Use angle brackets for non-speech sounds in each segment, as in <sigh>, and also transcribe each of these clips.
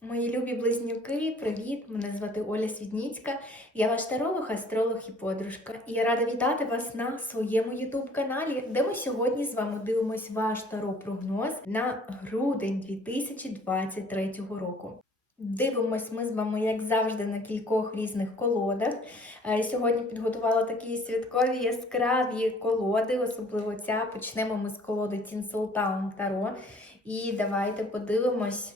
Мої любі близнюки, привіт! Мене звати Оля Свідніцька. Я ваш таролог, астролог і подружка. І я рада вітати вас на своєму youtube каналі, де ми сьогодні з вами дивимось ваш таро-прогноз на грудень 2023 року. Дивимось ми з вами, як завжди, на кількох різних колодах. Е, Сьогодні підготувала такі святкові яскраві колоди, особливо ця. Почнемо ми з колоди Tinseltown Таро. І давайте подивимось,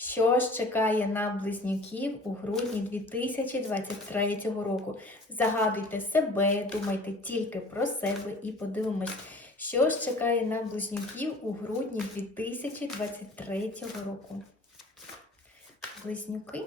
що ж чекає на близнюків у грудні 2023 року. Загадуйте себе, думайте тільки про себе і подивимось, що ж чекає на близнюків у грудні 2023 року. Близнюки.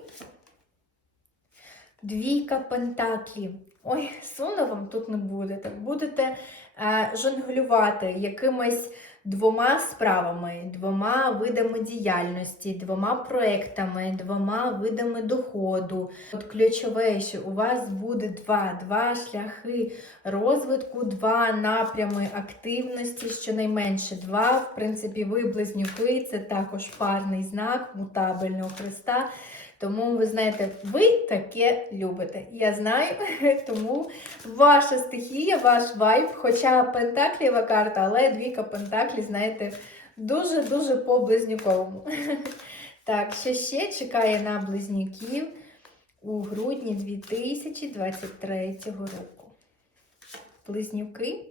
Двійка пентаклів. Ой, сумно вам тут не будете. Будете е, жонглювати якимись двома справами, двома видами діяльності, двома проектами, двома видами доходу. От ключове, що у вас буде два, два шляхи розвитку, два напрями активності, щонайменше два. В принципі, ви близнюки, це також парний знак мутабельного хреста. Тому ви знаєте, ви таке любите. Я знаю, <laughs> тому ваша стихія, ваш вайб, хоча пентакліва карта, але двійка пентаклі, знаєте, дуже-дуже по близнюковому. <laughs> Так, що ще чекає на близнюків у грудні 2023 року? Близнюки.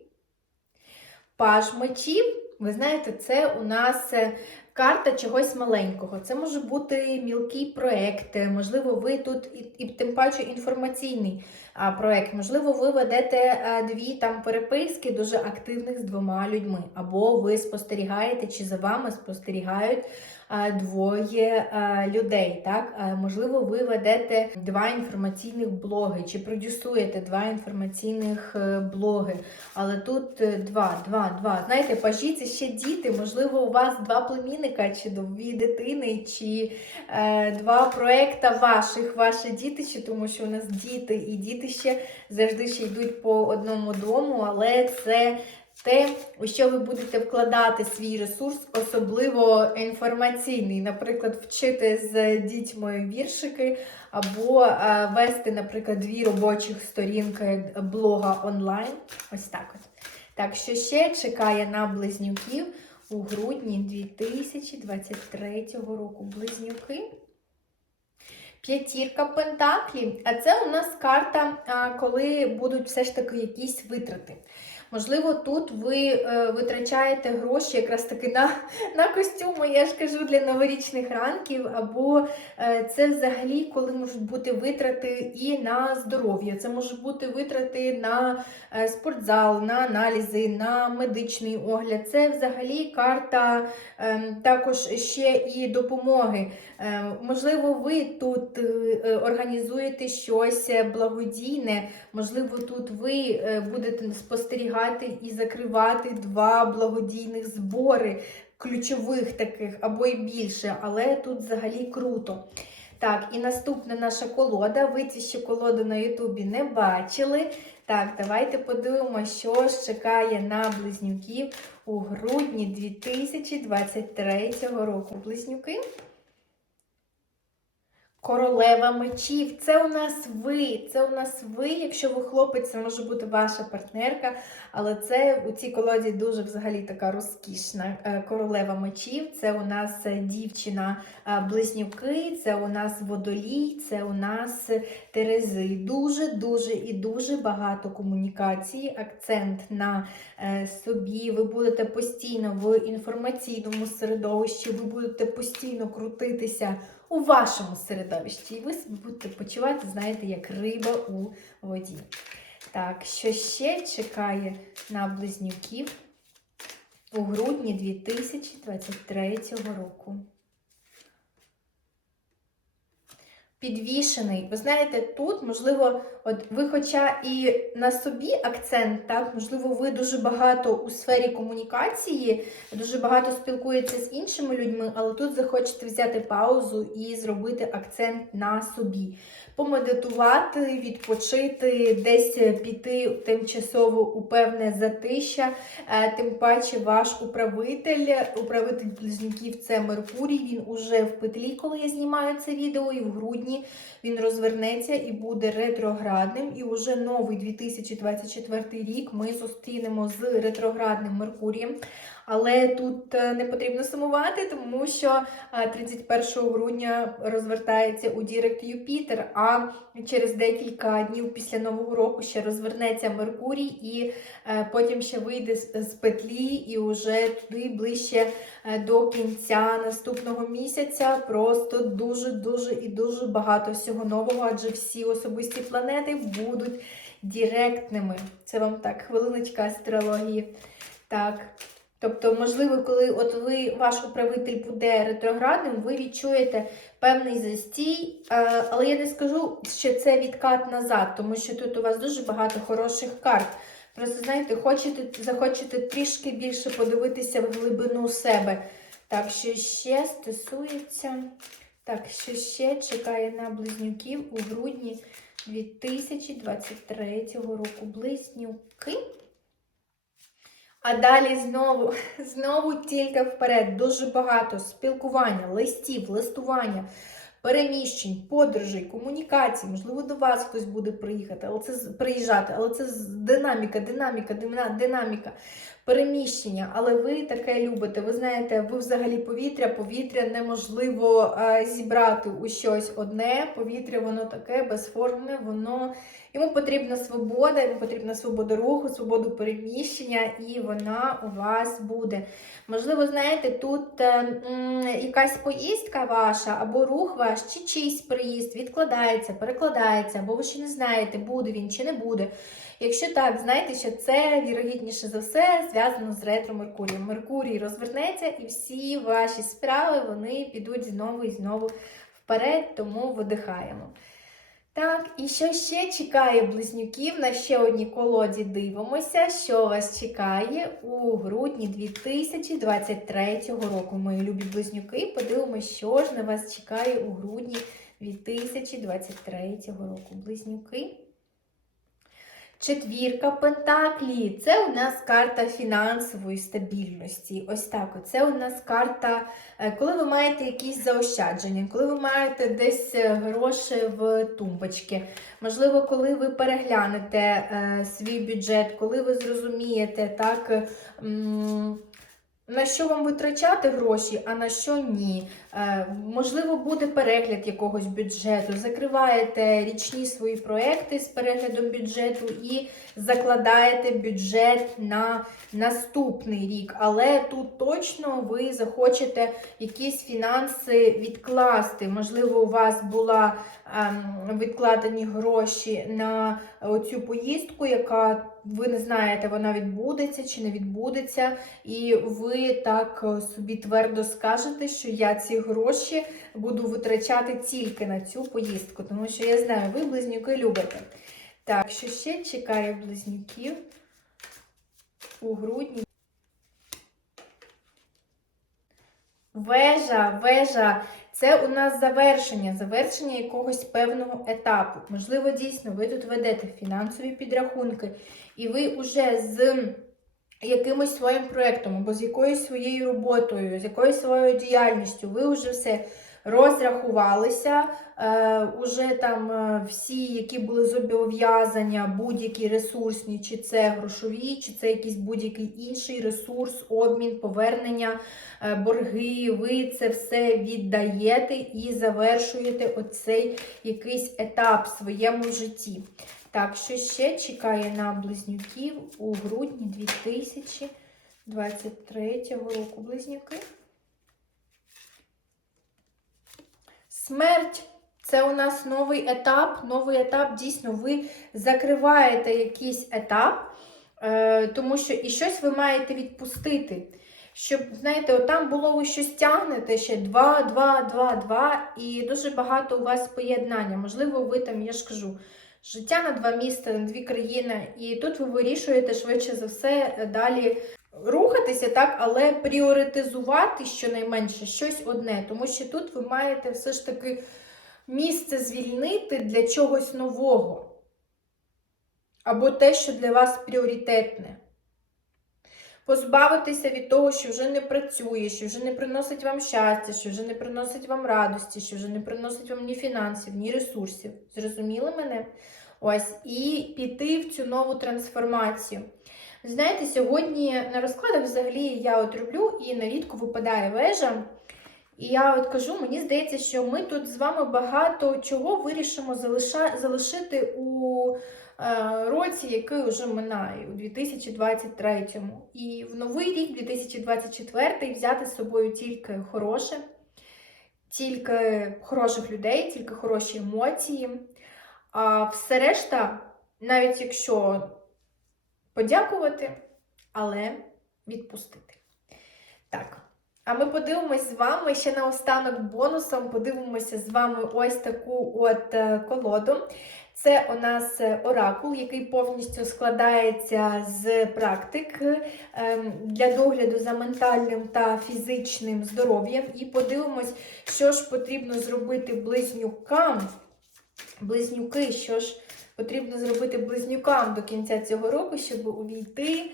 Паж мечів. Ви знаєте, це у нас е, карта чогось маленького. Це може бути мілкий проект, можливо, ви тут і, і тим паче інформаційний а, проект. Можливо, ви ведете а, дві там переписки дуже активних з двома людьми, або ви спостерігаєте, чи за вами спостерігають двоє людей. Так? Можливо, ви ведете два інформаційних блоги, чи продюсуєте два інформаційних е, блоги. Але тут е, два, два, два. Знаєте, пажі це ще діти. Можливо, у вас два племінника, чи дві дитини, чи е, два проекта ваших, ваше дітище, тому що у нас діти і дітище завжди ще йдуть по одному дому, але це. Те, у що ви будете вкладати свій ресурс, особливо інформаційний, наприклад, вчити з дітьми віршики, або е, вести, наприклад, дві робочих сторінки блога онлайн. Ось так от. Так, що ще чекає на близнюків у грудні 2023 року? Близнюки. П'ятірка пентаклів. А це у нас карта, коли будуть все ж таки якісь витрати. Можливо, тут ви е, витрачаєте гроші якраз таки на на костюми, я ж кажу, для новорічних ранків, або е, це взагалі, коли можуть бути витрати і на здоров'я. Це можуть бути витрати на е, спортзал, на аналізи, на медичний огляд. Це взагалі карта е, також ще і допомоги. Можливо, ви тут організуєте щось благодійне, можливо, тут ви будете спостерігати і закривати два благодійних збори, ключових таких або й більше, але тут взагалі круто. Так, і наступна наша колода. Ви ці ще колоду на Ютубі не бачили. Так, давайте подивимося, що ж чекає на близнюків у грудні 2023 року. Близнюки. Королева мечів. Це у нас ви. Це у нас ви. Якщо ви хлопець, це може бути ваша партнерка. Але це у цій колоді дуже взагалі така розкішна е, королева мечів. Це у нас е, дівчина е, це у нас водолій, це у нас терези. Дуже-дуже і дуже багато комунікації, акцент на собі. Ви будете постійно в інформаційному середовищі, ви будете постійно крутитися у вашому середовищі. І ви будете почувати, знаєте, як риба у воді. Так, що ще чекає на близнюків у грудні 2023 року? Підвішений. Ви знаєте, тут, можливо, от ви, хоча і на собі акцент, так, можливо, ви дуже багато у сфері комунікації, дуже багато спілкуєтеся з іншими людьми, але тут захочете взяти паузу і зробити акцент на собі. Помедитувати, відпочити, десь піти тимчасово у певне затища. Е, Тим паче ваш управитель, управитель близнюків це Меркурій. Він уже в петлі, коли я знімаю це відео, і в грудні він розвернеться і буде ретроградним. І уже новий 2024 рік ми зустрінемо з ретроградним Меркурієм. Але тут е, не потрібно сумувати, тому що е, 31 грудня розвертається у Дірект Юпітер, а через декілька днів після Нового року ще розвернеться Меркурій, і е, потім ще вийде з петлі, і вже туди ближче е, до кінця наступного місяця. Просто дуже-дуже і дуже багато всього нового, адже всі особисті планети будуть директними. Це вам так, хвилиночка астрології. Так. Тобто, можливо, коли от ви, ваш управитель буде ретроградним, ви відчуєте певний застій, е, але я не скажу, що це відкат назад, тому що тут у вас дуже багато хороших карт. Просто, знаєте, хочете, захочете трішки більше подивитися в глибину себе. Так, що ще стосується, так, що ще чекає на близнюків у грудні 2023 року. Близнюки. А далі знову, <laughs> знову тільки вперед. Дуже багато спілкування, листів, листування, переміщень, подорожей, комунікацій. Можливо, до вас хтось буде приїхати, але це приїжджати, але це динаміка, динаміка, динаміка, переміщення. Але ви таке любите. Ви знаєте, ви взагалі повітря, повітря неможливо е, зібрати у щось одне. Повітря, воно таке безформне, воно. Йому потрібна свобода, йому потрібна свобода руху, свободу переміщення, і вона у вас буде. Можливо, знаєте, тут е, м, якась поїздка ваша, або рух ваш, чи чийсь приїзд відкладається, перекладається, або ви ще не знаєте, буде він чи не буде. Якщо так, знайте, що це вірогідніше за все зв'язано з ретро Меркурієм. Меркурій розвернеться, і всі ваші справи вони підуть знову і знову вперед, тому видихаємо. Так, і що ще чекає близнюків на ще одній колоді? Дивимося, що вас чекає у грудні 2023 року. Мої любі близнюки. Подивимося, що ж на вас чекає у грудні 2023 року. Близнюки. Четвірка Пентаклі. Це у нас карта фінансової стабільності. Ось так. Це у нас карта, е, коли ви маєте якісь заощадження, коли ви маєте десь е, гроші в тумбочці. Можливо, коли ви переглянете е, свій бюджет, коли ви зрозумієте, так. на що вам витрачати гроші, а на що ні. Е, можливо, буде перегляд якогось бюджету. Закриваєте річні свої проекти з переглядом бюджету і закладаєте бюджет на наступний рік. Але тут точно ви захочете якісь фінанси відкласти. Можливо, у вас була ем, відкладені гроші на цю поїздку, яка ви не знаєте, вона відбудеться чи не відбудеться. І ви так е, собі твердо скажете, що я ці гроші буду витрачати тільки на цю поїздку, тому що я знаю, ви близнюки любите. Так, що ще чекає близнюків у грудні? Вежа, вежа. Це у нас завершення, завершення якогось певного етапу. Можливо, дійсно, ви тут ведете фінансові підрахунки, і ви вже з якимось своїм проєктом або з якоюсь своєю роботою, з якоюсь своєю діяльністю, ви вже все розрахувалися, е, уже там е, всі, які були зобов'язання, будь-які ресурсні, чи це грошові, чи це якийсь будь-який інший ресурс, обмін, повернення, е, борги, ви це все віддаєте і завершуєте оцей якийсь етап в своєму житті. Так, що ще чекає на близнюків у грудні 2023 року близнюки? Смерть. Це у нас новий етап. Новий етап, дійсно, ви закриваєте якийсь етап, е, тому що і щось ви маєте відпустити. щоб, знаєте, там було ви щось тягнете ще 2, 2, 2, 2, і дуже багато у вас поєднання. Можливо, ви там, я ж кажу, життя на два міста, на дві країни, і тут ви вирішуєте швидше за все е, далі рухатися, так, але пріоритизувати щонайменше щось одне, тому що тут ви маєте все ж таки місце звільнити для чогось нового. Або те, що для вас пріоритетне. Позбавитися від того, що вже не працює, що вже не приносить вам щастя, що вже не приносить вам радості, що вже не приносить вам ні фінансів, ні ресурсів. Зрозуміли мене? Ось, і піти в цю нову трансформацію. Знаєте, сьогодні на розкладах взагалі я от роблю і нарідко випадає вежа. І я от кажу, мені здається, що ми тут з вами багато чого вирішимо залиша... залишити у році, який вже минає, у 2023. І в новий рік, 2024, взяти з собою тільки хороше, тільки хороших людей, тільки хороші емоції. А все решта, навіть якщо подякувати, але відпустити. Так. А ми подивимось з вами ще наостанок бонусом. Подивимося з вами ось таку от е, колоду. Це у нас е, оракул, який повністю складається з практик ем, для догляду за ментальним та фізичним здоров'ям. І подивимось, що ж потрібно зробити близнюкам. Близнюки, що ж потрібно зробити близнюкам до кінця цього року, щоб увійти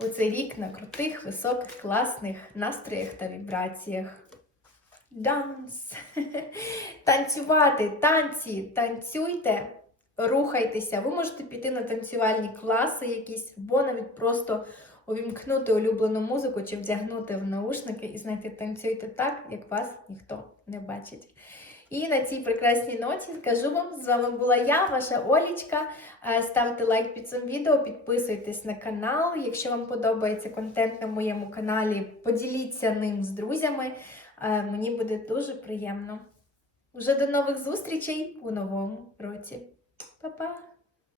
у цей рік на крутих, високих, класних настроях та вібраціях. Данс. <laughs> Танцювати, танці, танцюйте, рухайтеся. Ви можете піти на танцювальні класи якісь, або навіть просто увімкнути улюблену музику чи вдягнути в наушники і знаєте, танцюйте так, як вас ніхто не бачить. І на цій прекрасній ноті скажу вам, з вами була я, ваша Олічка. Е, Ставте лайк під цим відео, підписуйтесь на канал. Якщо вам подобається контент на моєму каналі, поділіться ним з друзями. Е, Мені буде дуже приємно. Уже до нових зустрічей у новому році. Papa.